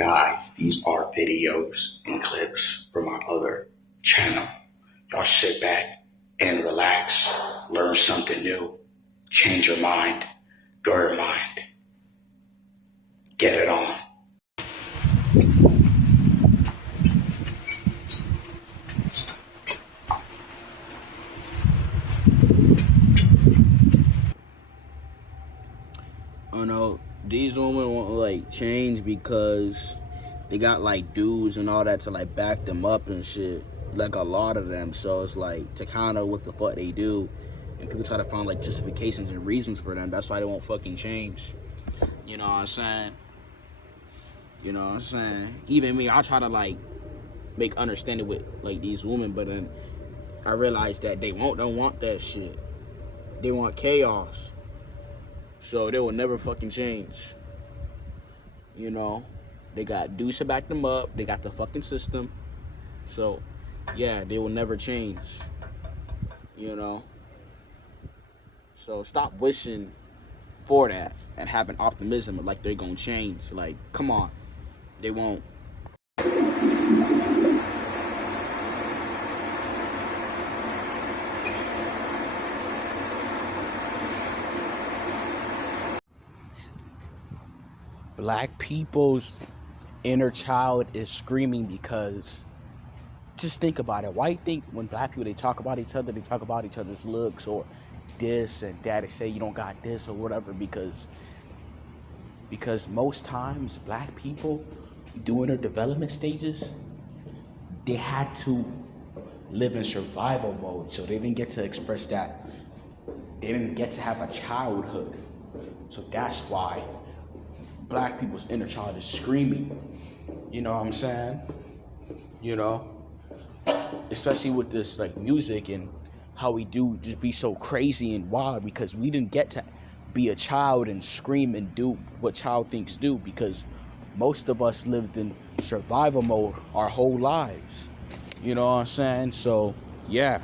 Guys, these are videos and clips from my other channel. Y'all sit back and relax, learn something new, change your mind, grow your mind. Get it on. I know these women want like change because they got like dudes and all that to like back them up and shit. Like a lot of them. So it's like to counter what the fuck they do. And people try to find like justifications and reasons for them. That's why they won't fucking change. You know what I'm saying? You know what I'm saying? Even me, I try to like make understanding with like these women, but then I realize that they don't want that shit. They want chaos. So they will never fucking change. You know? They got dudes to back them up. They got the fucking system. So, yeah, they will never change. You know? So stop wishing for that and having optimism like they're gonna change. Like, come on. They won't. Black people's inner child is screaming because just think about it. Why you think when black people, they talk about each other, they talk about each other's looks or this and that, they say you don't got this or whatever, because most times black people during their development stages, they had to live in survival mode, so they didn't get to express that. They didn't get to have a childhood. So that's why black people's inner child is screaming. You know what I'm saying? You know? Especially with this like music and how we do just be so crazy and wild, because we didn't get to be a child and scream and do what child things do, because most of us lived in survival mode our whole lives. You know what I'm saying? So, yeah.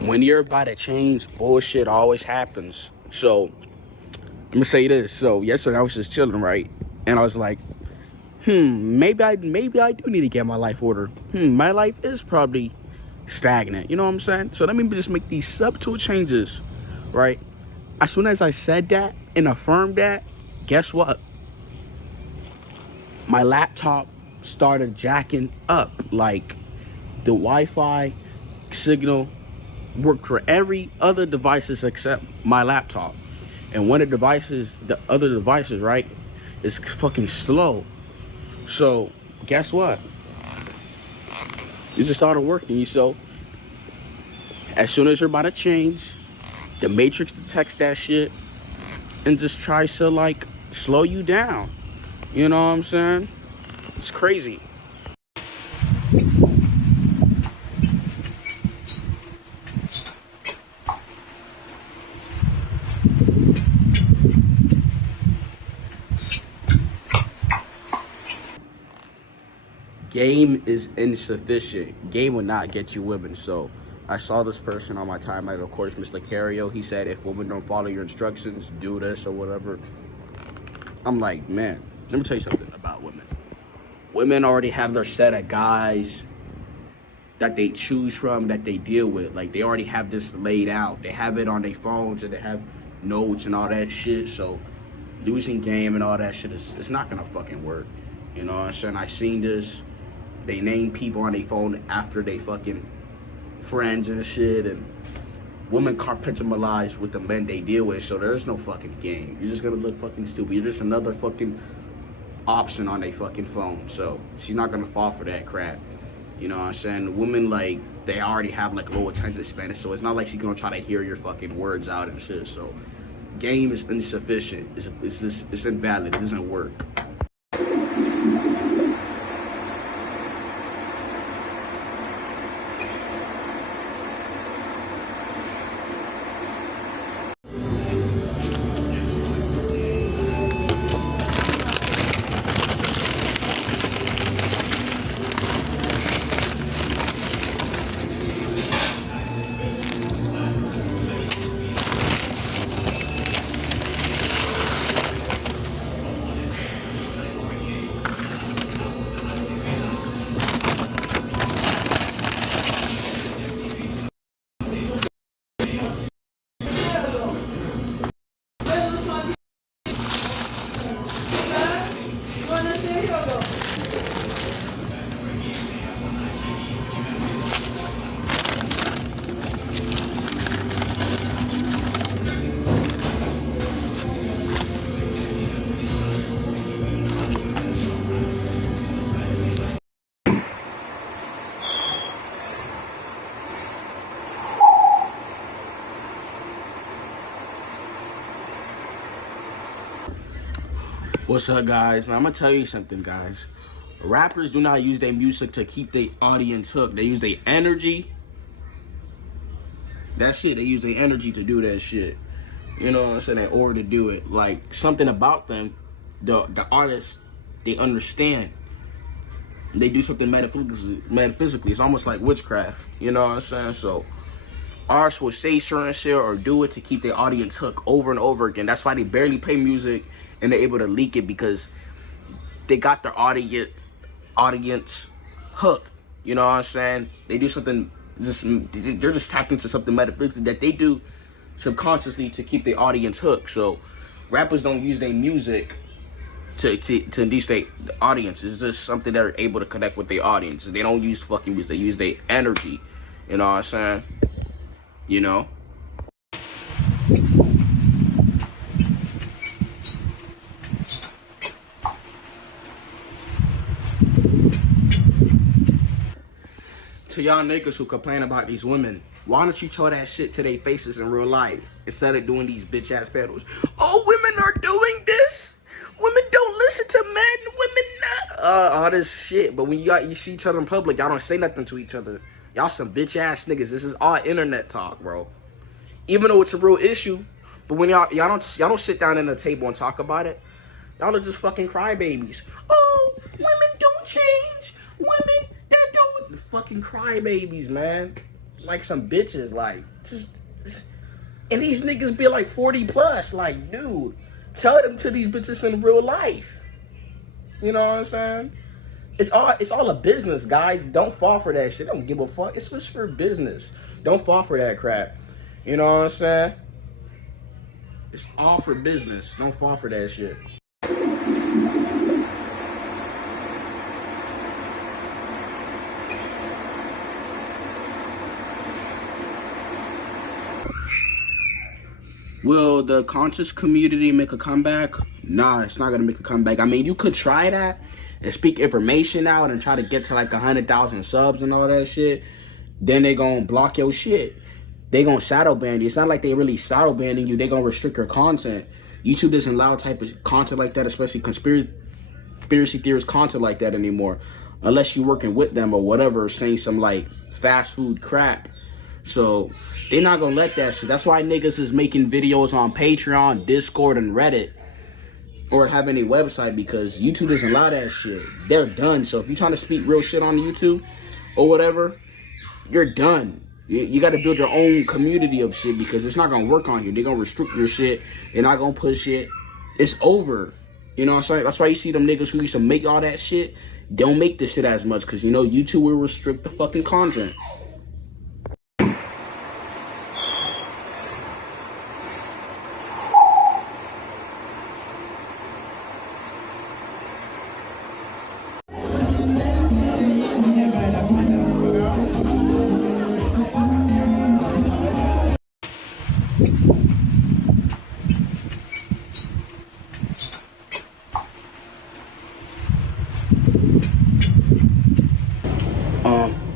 When you're about to change, bullshit always happens. So, I'm gonna say this. So, yesterday I was just chilling, right? And I was like, maybe I do need to get my life order. My life is probably stagnant. You know what I'm saying? So let me just make these subtle changes, right? As soon as I said that and affirmed that, guess what? My laptop started jacking up. Like, the Wi-Fi signal worked for every other devices except my laptop. And one of the other devices, right, is fucking slow. So guess what? It just started working. So as soon as you're about to change, the Matrix detects that shit and just tries to like slow you down. You know what I'm saying? It's crazy. Game is insufficient. Game will not get you women. So I saw this person on my timeline, of course, Mr. Cario. He said, if women don't follow your instructions, do this or whatever. I'm like, man, let me tell you something about women. Women already have their set of guys that they choose from, that they deal with. Like, they already have this laid out. They have it on their phones and they have notes and all that shit. So losing game and all that shit it's not gonna fucking work. You know what I'm saying? I seen this. They name people on their phone after they fucking friends and shit, and women compartmentalize with the men they deal with, so there's no fucking game. You're just gonna look fucking stupid. You're just another fucking option on their fucking phone. So she's not gonna fall for that crap. You know what I'm saying? Women, like, they already have like low attention span, so it's not like she's gonna try to hear your fucking words out and shit. So game is insufficient. It's invalid. It doesn't work. What's up, guys? Now, I'm gonna tell you something, guys. Rappers do not use their music to keep their audience hooked. They use their energy. That's it. They use their energy to do that shit. You know what I'm saying? In order to do it, like something about them, the artists, they understand. They do something metaphysically. It's almost like witchcraft. You know what I'm saying? So artists will say certain shit or do it to keep their audience hooked over and over again. That's why they barely play music and they're able to leak it, because they got their audience hooked. You know what I'm saying? They do something, they're just tapped into something metaphysically that they do subconsciously to keep their audience hooked. So rappers don't use their music to induce their audience. It's just something they're able to connect with their audience. They don't use fucking music. They use their energy. You know what I'm saying? You know? To y'all niggas who complain about these women, why don't you tell that shit to their faces in real life instead of doing these bitch ass pedals? Oh, women are doing this. Women don't listen to men. Women not. All this shit. But when you see each other in public, y'all don't say nothing to each other. Y'all some bitch ass niggas. This is all internet talk, bro. Even though it's a real issue, but when y'all don't sit down at a table and talk about it, y'all are just fucking crybabies. Oh, women don't change. Women that don't fucking crybabies, man. Like some bitches, like just and these niggas be like 40 plus. Like, dude, tell them to these bitches in real life. You know what I'm saying? It's all a business, guys. Don't fall for that shit. Don't give a fuck. It's just for business. Don't fall for that crap. You know what I'm saying? It's all for business. Don't fall for that shit. Will the conscious community make a comeback? Nah, it's not gonna make a comeback. I mean, you could try that and speak information out and try to get to like 100,000 subs and all that shit. Then they gonna block your shit. They gonna shadow ban you. It's not like they really shadow banning you. They gonna restrict your content. YouTube doesn't allow type of content like that, especially conspiracy theorist content like that anymore, unless you're working with them or whatever, saying some like fast food crap. So they're not gonna let that shit. That's why niggas is making videos on Patreon, Discord, and Reddit, or have any website, because YouTube doesn't allow that shit. They're done. So if you're trying to speak real shit on YouTube or whatever, you're done. You got to build your own community of shit, because it's not gonna work on you. They're gonna restrict your shit. They're not gonna push it. It's over. You know what I'm saying? That's why you see them niggas who used to make all that shit don't make this shit as much, because you know YouTube will restrict the fucking content.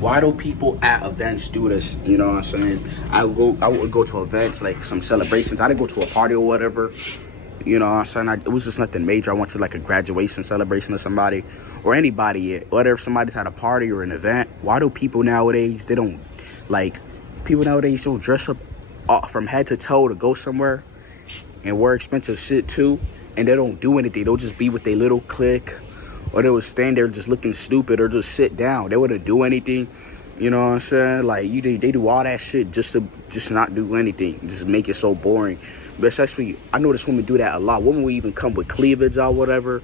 Why do people at events do this? You know what I'm saying? I would go to events, like some celebrations. I didn't go to a party or whatever. You know what I'm saying? It was just nothing major. I went to like a graduation celebration of somebody or anybody. Whether if somebody's had a party or an event. Why do people nowadays, they don't, like, people nowadays don't dress up from head to toe to go somewhere and wear expensive shit too, and they don't do anything. They'll just be with their little clique, or they would stand there just looking stupid, or just sit down. They wouldn't do anything. You know what I'm saying? Like, they do all that shit just to not do anything, just make it so boring. But especially, I notice women do that a lot. Women will even come with cleavage or whatever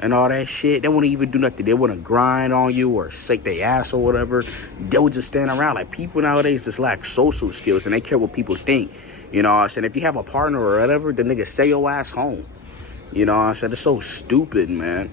and all that shit. They wouldn't even do nothing. They wouldn't grind on you or shake their ass or whatever. They would just stand around. Like, people nowadays just lack social skills, and they care what people think. You know what I'm saying? If you have a partner or whatever, the nigga stay your ass home. You know what I'm saying? It's so stupid, man.